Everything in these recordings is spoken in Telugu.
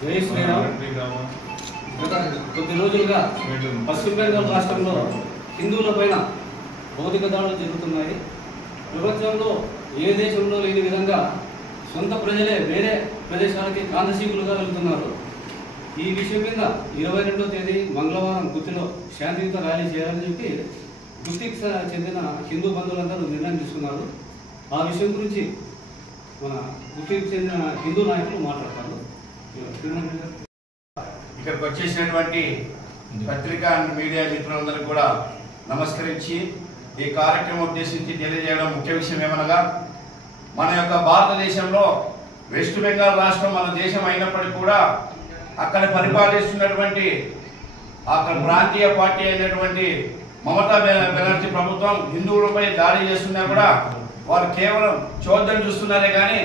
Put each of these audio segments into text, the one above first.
జై శ్రీరామ్. కొద్ది రోజులుగా పశ్చిమ బెంగాల్ రాష్ట్రంలో హిందువుల పైన భౌతిక దాడులు జరుగుతున్నాయి. ప్రపంచంలో ఏ దేశంలో లేని విధంగా సొంత ప్రజలే వేరే ప్రదేశాలకి కాంతసీకులుగా వెళ్తున్నారు. ఈ విషయం మీద 22వ తేదీ మంగళవారం గుత్తిలో శాంతియుత ర్యాలీ చేయాలని చెప్పి గుత్తికి చెందిన హిందూ బంధువులందరూ నిర్ణయం తీసుకున్నారు. ఆ విషయం గురించి మన గుత్తికి చెందిన హిందూ నాయకులు మాట్లాడతారు. ఇక్కడికి వచ్చేసినటువంటి పత్రికా అండ్ మీడియా మిత్రులందరూ కూడా నమస్కరించి ఈ కార్యక్రమం ఉద్దేశించి తెలియజేయడం ముఖ్య విషయం ఏమనగా, మన యొక్క భారతదేశంలో వెస్ట్ బెంగాల్ రాష్ట్రం మన దేశం అయినప్పటికీ కూడా అక్కడ పరిపాలిస్తున్నటువంటి అక్కడ ప్రాంతీయ పార్టీ అయినటువంటి మమతా బెనర్జీ ప్రభుత్వం హిందువులపై దాడి చేస్తున్నా కూడా వారు కేవలం చోద్యం చూస్తున్నారే కానీ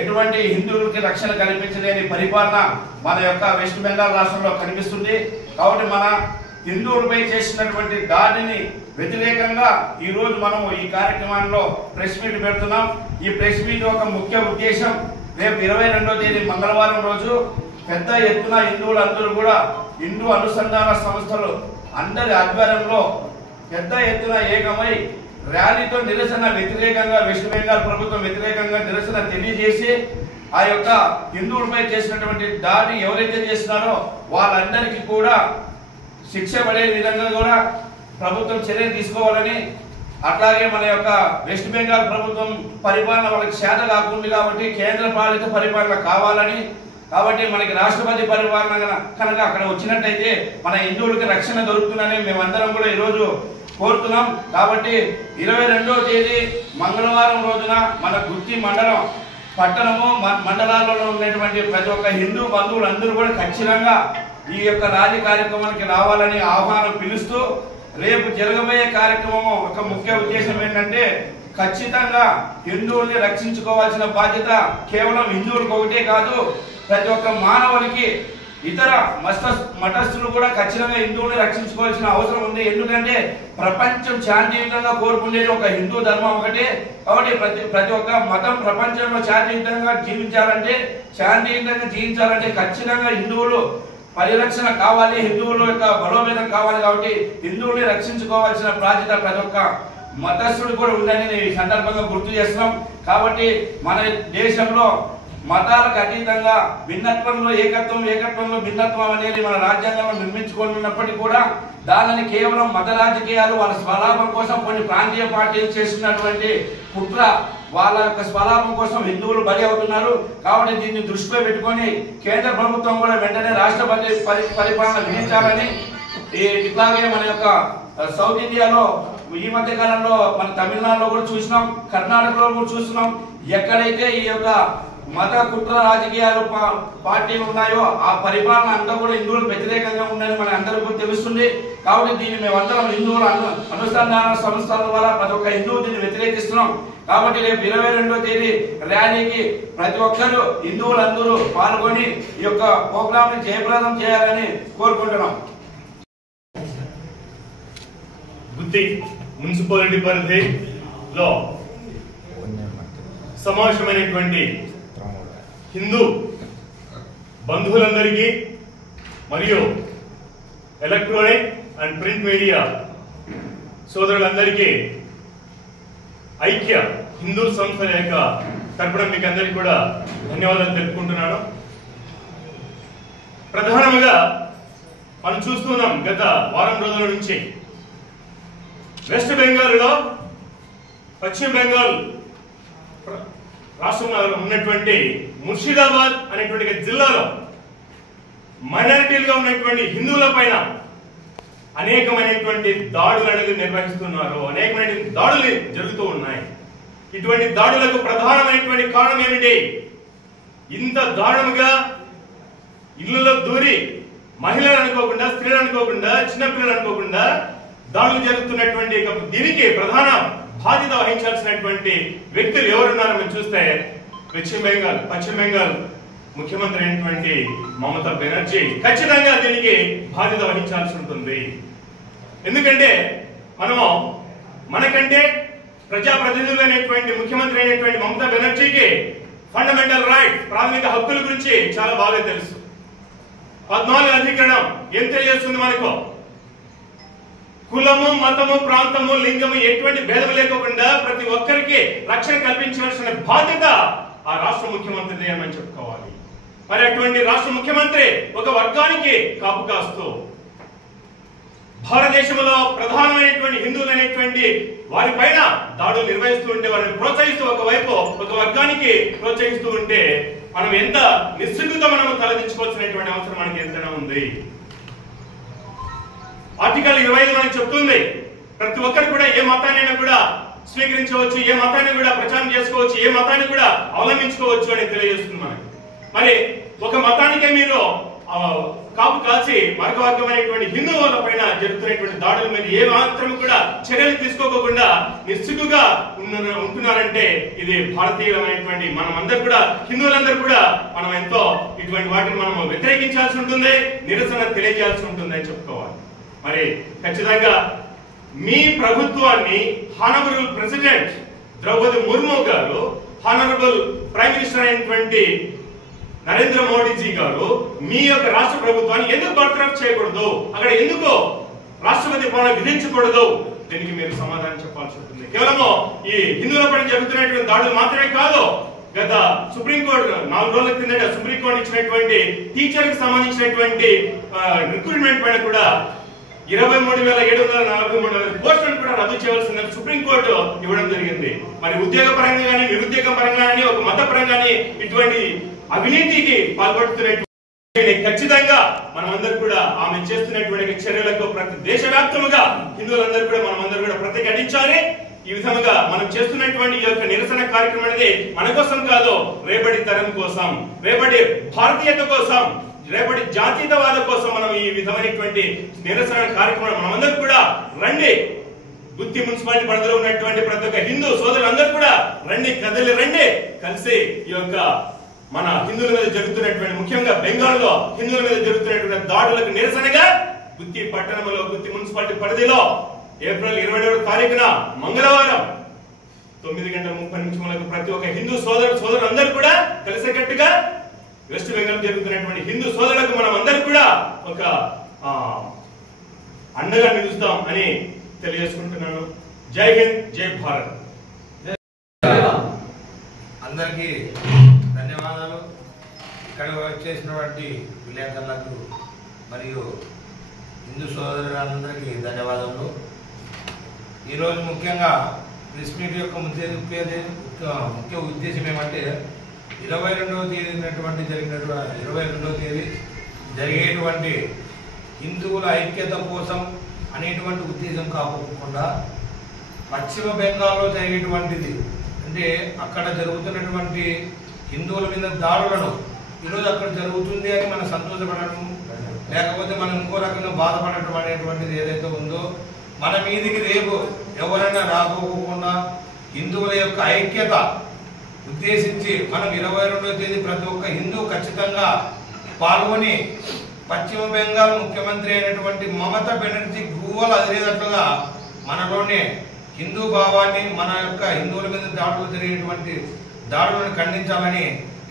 ఎటువంటి హిందువులకి రక్షణ కల్పించలేని పరిపాలన మన యొక్క వెస్ట్ బెంగాల్ రాష్ట్రంలో కనిపిస్తుంది. కాబట్టి మన హిందువులపై చేసినటువంటి దాడిని వ్యతిరేకంగా ఈ రోజు మనము ఈ కార్యక్రమంలో ప్రెస్ మీట్ పెడుతున్నాం. ఈ ప్రెస్ మీట్ యొక్క ముఖ్య ఉద్దేశం, రేపు 22వ తేదీ మంగళవారం రోజు పెద్ద ఎత్తున హిందువులందరూ కూడా హిందూ అనుసంధాన సంస్థలు అందరి ఆధ్వర్యంలో పెద్ద ఎత్తున ఏకమై ర్యాలీతో నిరసన వ్యతిరేకంగా వెస్ట్ బెంగాల్ ప్రభుత్వం వ్యతిరేకంగా నిరసన తెలియజేసి ఆ యొక్క హిందువులపై చేసినటువంటి దాడి ఎవరైతే చేస్తున్నారో వాళ్ళందరికీ కూడా శిక్ష పడే విధంగా కూడా ప్రభుత్వం చర్య తీసుకోవాలని, అట్లాగే మన యొక్క వెస్ట్ బెంగాల్ ప్రభుత్వం పరిపాలన వాళ్ళకి చేత కాకుండా కాబట్టి కేంద్ర పాలిత పరిపాలన కావాలని, కాబట్టి మనకి రాష్ట్రపతి పరిపాలన కనుక అక్కడ వచ్చినట్టయితే మన హిందువులకి రక్షణ దొరుకుతుందని మేమందరం కూడా ఈరోజు కోరుతున్నాం. కాబట్టి 22వ తేదీ మంగళవారం రోజున మన గుత్తి మండలం పట్టణము మండలాలలో ఉన్నటువంటి ప్రతి ఒక్క హిందూ బంధువులందరూ కూడా ఖచ్చితంగా ఈ యొక్క ర్యాలీ కార్యక్రమానికి రావాలని ఆహ్వానం పిలుస్తూ, రేపు జరగబోయే కార్యక్రమం ఒక ముఖ్య ఉద్దేశం ఏంటంటే ఖచ్చితంగా హిందువుల్ని రక్షించుకోవాల్సిన బాధ్యత కేవలం హిందువులకు ఒకటే కాదు, ప్రతి ఒక్క మానవుడికి ఇతర మతస్థులు కూడా ఖచ్చితంగా హిందువుల్ని రక్షించుకోవాల్సిన అవసరం ఉంది. ఎందుకంటే ప్రపంచం శాంతియుతంగా కోరుకునేది ఒక హిందూ ధర్మం ఒకటే. కాబట్టి ప్రతి ఒక్క మతం ప్రపంచంలో శాంతియుతంగా జీవించాలంటే, శాంతియుతంగా జీవించాలంటే ఖచ్చితంగా హిందువులు పరిరక్షణ కావాలి, హిందువుల యొక్క బలోపేతం కావాలి. కాబట్టి హిందువుల్ని రక్షించుకోవాల్సిన బాధ్యత ప్రతి ఒక్క మతస్థుడు కూడా ఉందని ఈ సందర్భంగా గుర్తు చేస్తున్నాం. కాబట్టి మన దేశంలో మతాలకు అతీతంగా భిన్నత్వంలో ఏకత్వం, ఏకత్వంలో భిన్నత్వం అనేది మన రాజ్యాంగంలో నిర్మించుకున్నప్పటికీ కూడా దానిని కేవలం మత రాజకీయాలు వాళ్ళ స్వలాభం కోసం కొన్ని ప్రాంతీయ పార్టీలు చేస్తున్నటువంటి కుట్ర, వాళ్ళ యొక్క స్వలాభం కోసం హిందువులు బలి అవుతున్నారు. కాబట్టి దీన్ని దృష్టిలో పెట్టుకొని కేంద్ర ప్రభుత్వం కూడా వెంటనే రాష్ట్రపతి పరిపాలన విధించాలని, ఇట్లాగే మన యొక్క సౌత్ ఇండియాలో ఈ మధ్య కాలంలో మన తమిళనాడులో కూడా చూసినాం, కర్ణాటకలో కూడా చూస్తున్నాం. ఎక్కడైతే ఈ యొక్క మత కుట్ర రాజకీయాలు పార్టీలు ఉన్నాయో ఆ పరిపాలన అంతా కూడా హిందువులకు వ్యతిరేకంగా ఉందని మన అందరికీ తెలుస్తుంది. కాబట్టి దీన్ని మేమందరం హిందువుల అనుసంధాన సంస్థల ద్వారా ప్రతి ఒక్క హిందువు దీన్ని వ్యతిరేకిస్తున్నాం. కాబట్టి రేపు 22వ తేదీ ర్యాలీకి ప్రతి ఒక్కరు హిందువులందరూ పాల్గొని ఈ యొక్క ప్రోగ్రామ్ ని జయప్రదం చేయాలని కోరుకుంటున్నాం. గుత్తి మున్సిపాలిటీ పరిధిలో సమావేశమైనటువంటి హిందూ బంధువులందరికీ మరియు ఎలక్ట్రానిక్ అండ్ ప్రింట్ మీడియా సోదరులందరికీ ఐక్య హిందూ సంస్థల యొక్క తరపున మీకు అందరికీ కూడా ధన్యవాదాలు తెలుపుకుంటున్నాను. ప్రధానంగా మనం చూస్తున్నాం గత వారం రోజుల నుంచి వెస్ట్ బెంగాల్లో పశ్చిమ బెంగాల్ రాష్ట్రంలో ఉన్నటువంటి ముర్షిదాబాద్ అనేటువంటి జిల్లాలో మైనారిటీలుగా ఉన్నటువంటి హిందువుల పైన అనేకమైనటువంటి దాడులు అనేది నిర్వహిస్తున్నారు. అనేకమైన దాడులు జరుగుతూ ఉన్నాయి. ఇటువంటి దాడులకు ప్రధానమైనటువంటి కారణం ఏమిటి? ఇంత దారుణంగా ఇళ్లలో దూరి మహిళలు అనుకోకుండా, స్త్రీలు అనుకోకుండా, చిన్నపిల్లలు అనుకోకుండా దాడులు జరుగుతున్నటువంటి దీనికి ప్రధాన బాధ్యత వహించాల్సినటువంటి వ్యక్తులు ఎవరున్నారో మేము చూస్తే పశ్చిమ బెంగాల్ ముఖ్యమంత్రి అయినటువంటి మమతా బెనర్జీ ఖచ్చితంగా దీనికి బాధ్యత వహించాల్సి ఉంటుంది. ఎందుకంటే మనము మనకంటే ప్రజాప్రతినిధులు అనేటువంటి ముఖ్యమంత్రి అయినటువంటి మమతా బెనర్జీకి ఫండమెంటల్ రైట్ ప్రాథమిక హక్కుల గురించి చాలా బాగా తెలుసు. 14 అధికరణం ఏం తెలియజేస్తుంది మనకు? కులము, మతము, ప్రాంతము, లింగము ఎటువంటి భేదం లేకుండా ప్రతి ఒక్కరికి రక్షణ కల్పించాల్సిన బాధ్యత ఆ రాష్ట్ర ముఖ్యమంత్రిదే అని చెప్పుకోవాలి. మరి అటువంటి రాష్ట్ర ముఖ్యమంత్రి ఒక వర్గానికి కాపు కాస్తూ భారతదేశంలో ప్రధానమైనటువంటి హిందువులు అనేటువంటి వారి పైన దాడులు నిర్వహిస్తూ ఉంటే, వారిని ప్రోత్సహిస్తూ ఒకవైపు ఒక వర్గానికి ప్రోత్సహిస్తూ ఉంటే మనం ఎంత నిస్సిగ్గుతో మనం తలదించుకోవాల్సినటువంటి అవసరం మనకి ఎంతైనా ఉంది. ఆర్టికల్ 25 మనకి చెప్తుంది ప్రతి ఒక్కరు కూడా ఏ మతాన్ని కూడా స్వీకరించవచ్చు, ఏ మతాన్ని కూడా ప్రచారం చేసుకోవచ్చు, ఏ మతాన్ని కూడా అవలంబించుకోవచ్చు అని తెలియజేస్తుంది మనకి. మరి ఒక మతానికే మీరు కాపు కాల్చి మరొక వర్గమైనటువంటి హిందువుల పైన జరుగుతున్నటువంటి దాడుల మీద ఏ మాత్రం కూడా చర్యలు తీసుకోకుండా నిస్సిగ్గుగా ఉంటున్నారంటే ఇది భారతీయులమైనటువంటి మనం అందరూ కూడా, హిందువులందరూ కూడా మనం ఎంతో ఇటువంటి వాటిని మనం వ్యతిరేకించాల్సి ఉంటుంది, నిరసన తెలియజేయాల్సి ఉంటుంది అని చెప్పుకోవాలి. మరి ఖచ్చితంగా మీ ప్రభుత్వాన్ని హానరబుల్ ప్రెసిడెంట్ ద్రౌపది ముర్ము గారు, హానరబుల్ ప్రైమ్ మినిస్టర్ అయినటువంటి నరేంద్ర మోడీజీ గారు మీ యొక్క రాష్ట్ర ప్రభుత్వాన్ని ఎందుకు బర్తరఫ్ చేయకూడదు, అక్కడ ఎందుకు రాష్ట్రపతి పాలన విధించకూడదు, దీనికి మీరు సమాధానం చెప్పాల్సి ఉంటుంది. కేవలము ఈ హిందువుల పైన జరుగుతున్నటువంటి దాడులు మాత్రమే కాదు, గత సుప్రీంకోర్టు 4 రోజుల కిందట సుప్రీంకోర్టు ఇచ్చినటువంటి టీచర్ కి సంబంధించినటువంటి రిక్రూట్మెంట్ పైన కూడా 23,743 పోస్టులను కూడా రద్దు చేయవలసిందని సుప్రీంకోర్టు ఇవ్వడం జరిగింది. మరి ఉద్యోగ పరంగా కానీ, నిరుద్యోగ పరంగా కానీ, ఒక మత పరంగా ఇటువంటి అవినీతికి పాల్పడుతున్నటువంటి ఖచ్చితంగా మనమందరూ కూడా ఆమె చేస్తున్నటువంటి చర్యలకు ప్రతి దేశవ్యాప్తంగా హిందువులందరూ కూడా మనమందరూ కూడా ప్రతిఘటించాలి. ఈ విధంగా మనం చేస్తున్నటువంటి ఈ యొక్క నిరసన కార్యక్రమం అనేది మన కోసం కాదు, రేపటి తరం కోసం, రేపటి భారతీయత కోసం, రేపటి జాతీయవాద కోసం మనం ఈ విధమైనటువంటి నిరసన కార్యక్రమం మనమందరూ కూడా రండి. గుత్తి మున్సిపాలిటీ పరిధిలో ఉన్నటువంటి ప్రతి ఒక్క హిందూ సోదరులందరూ కూడా రండి, కదలి రండి, కలిసి ఈ యొక్క మన హిందువుల మీద జరుగుతున్నటువంటి, ముఖ్యంగా బెంగాల్లో హిందువుల మీద జరుగుతున్నటువంటి దాడులకు నిరసనగా గుత్తి పట్టణంలో, గుత్తి మున్సిపాలిటీ పరిధిలో ఏప్రిల్ 22వ తారీఖున మంగళవారం 9:30 ప్రతి ఒక్క హిందూ సోదరులందరూ కూడా కలిసికట్టుగా వెస్ట్ బెంగాల్ జరుగుతున్నటువంటి హిందూ సోదరులకు మనం అందరూ కూడా ఒక అండగా నిలుస్తాం అని తెలియజేసుకుంటున్నాను. జై హింద్, జై భారత్. అందరికీ ధన్యవాదాలు. ఇక్కడ వచ్చేసినటువంటి విలేకరులకు మరియు హిందూ సోదరులందరికీ ధన్యవాదాలు. ఈరోజు ముఖ్యంగా ప్రెస్ మీట్ యొక్క ముఖ్య ఉద్దేశం ఏమంటే 22వ తేదీ జరిగేటువంటి హిందువుల ఐక్యత కోసం అనేటువంటి ఉద్దేశం కాకుండా పశ్చిమ బెంగాల్లో జరిగేటువంటిది, అంటే అక్కడ జరుగుతున్నటువంటి హిందువుల మీద దాడులను ఈరోజు అక్కడ జరుగుతుంది అని మనం సంతోషపడడం, లేకపోతే మనం ఇంకో రకంగా బాధపడటం అనేటువంటిది ఏదైతే ఉందో, మన మీదికి రేపు ఎవరైనా రాకపోకుండా హిందువుల యొక్క ఐక్యత ఉద్దేశించి మనం 22వ తేదీ ప్రతి ఒక్క హిందూ ఖచ్చితంగా పాల్గొని పశ్చిమ బెంగాల్ ముఖ్యమంత్రి అయినటువంటి మమతా బెనర్జీ గువ్వలు అదిరేటట్లుగా మనలోనే హిందూ భావాన్ని, మన యొక్క హిందువుల మీద దాడులు జరిగేటువంటి దాడులను ఖండించాలని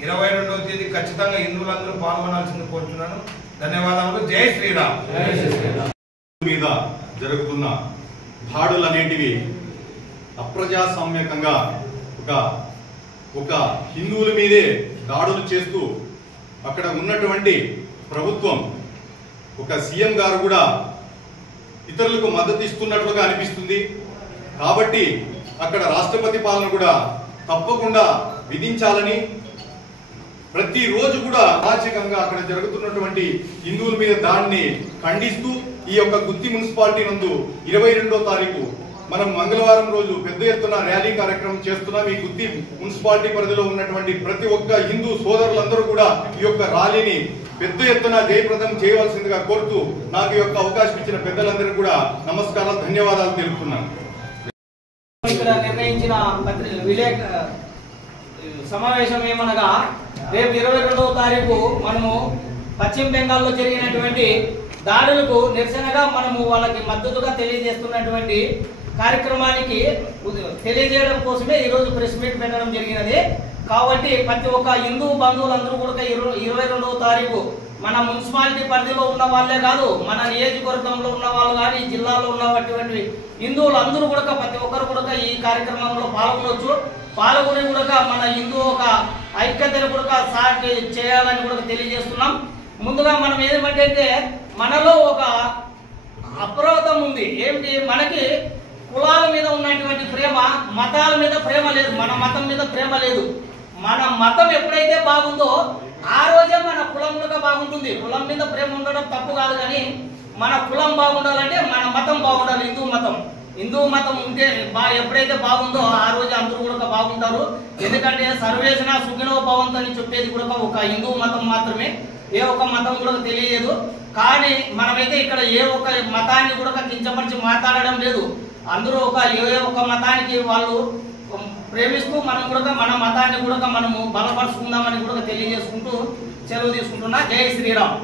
22వ తేదీ ఖచ్చితంగా హిందువులందరూ పాల్గొనాల్సింది కోరుతున్నాను. ధన్యవాదాలు. జై శ్రీరామ్. మీద జరుగుతున్న దాడులు అనేటివి అప్రజాస్వామ్యకంగా ఒక హిందువుల మీదే దాడులు చేస్తూ అక్కడ ఉన్నటువంటి ప్రభుత్వం, ఒక సీఎం గారు కూడా ఇతరులకు మద్దతు ఇస్తున్నట్లుగా అనిపిస్తుంది. కాబట్టి అక్కడ రాష్ట్రపతి పాలన కూడా తప్పకుండా విధించాలని, ప్రతిరోజు కూడా అరాచకంగా అక్కడ జరుగుతున్నటువంటి హిందువుల మీద దాడిని ఖండిస్తూ ఈ యొక్క గుత్తి మున్సిపాలిటీ నందు 22వ తారీఖు మనం మంగళవారం రోజు పెద్ద ఎత్తున ర్యాలీ కార్యక్రమం చేస్తున్నాం. ఈ గుత్తి మున్సిపాలిటీ పరిధిలో ఉన్నటువంటి ప్రతి ఒక్క హిందూ సోదరులందరూ కూడా ఈ యొక్క ర్యాలీని పెద్ద ఎత్తున జయప్రదం చేయవలసిందిగా కోరుతూ నాకు ఈ యొక్క అవకాశం ఇచ్చిన పెద్దలందరికీ కూడా నమస్కారాలు, ధన్యవాదాలు తెలుపుతున్నాను. ఇక్కడ నిర్ణయించిన సమావేశం ఏమనగా రేపు 22వ తారీఖు మనము పశ్చిమ బెంగాల్లో జరిగినటువంటి దాడులకు నిరసనగా మనము వాళ్ళకి మద్దతుగా తెలియజేస్తున్నటువంటి కార్యక్రమానికి తెలియజేయడం కోసమే ఈరోజు ప్రెస్ మీట్ పెట్టడం జరిగినది. కాబట్టి ప్రతి ఒక్క హిందూ బంధువులందరూ కూడా 22వ తారీఖు మన మున్సిపాలిటీ పరిధిలో ఉన్న వాళ్ళే కాదు, మన నియోజకవర్గంలో ఉన్న వాళ్ళు కానీ జిల్లాలో ఉన్నటువంటి హిందువులు అందరూ కూడా ప్రతి ఒక్కరు కూడా ఈ కార్యక్రమంలో పాల్గొనవచ్చు. పాల్గొని కూడా మన హిందూ ఒక ఐక్యతను కూడా సాటి చేయాలని కూడా తెలియజేస్తున్నాం. ముందుగా మనం ఏమంటే మనలో ఒక అపరాధం ఉంది. ఏమిటి? మనకి కులాల మీద ఉన్నటువంటి ప్రేమ, మతాల మీద ప్రేమ లేదు. మన మతం మీద ప్రేమ లేదు. మన మతం ఎప్పుడైతే బాగుందో ఆ రోజే మన కులం కూడా బాగుంటుంది. కులం మీద ప్రేమ ఉండడం తప్పు కాదు, కానీ మన కులం బాగుండాలంటే మన మతం బాగుండాలి. హిందూ మతం ఉంటే ఎప్పుడైతే బాగుందో ఆ రోజు అందరూ కూడా బాగుంటారు. ఎందుకంటే సర్వేజన సుఖినో భవంతు అని చెప్పేది కూడా ఒక హిందూ మతం మాత్రమే, ఏ ఒక్క మతం కూడా తెలియదు. కానీ మనమైతే ఇక్కడ ఏ ఒక్క మతాన్ని కూడా కించపరిచి మాట్లాడడం లేదు. అందరూ ఏ ఒక్క మతానికి వాళ్ళు ప్రేమిస్తూ మనం కూడా మన మతాన్ని కూడా మనము బలపరుచుకుందామని కూడా తెలియజేసుకుంటూ సెలవు తీసుకుంటున్నా. జై శ్రీరామ్.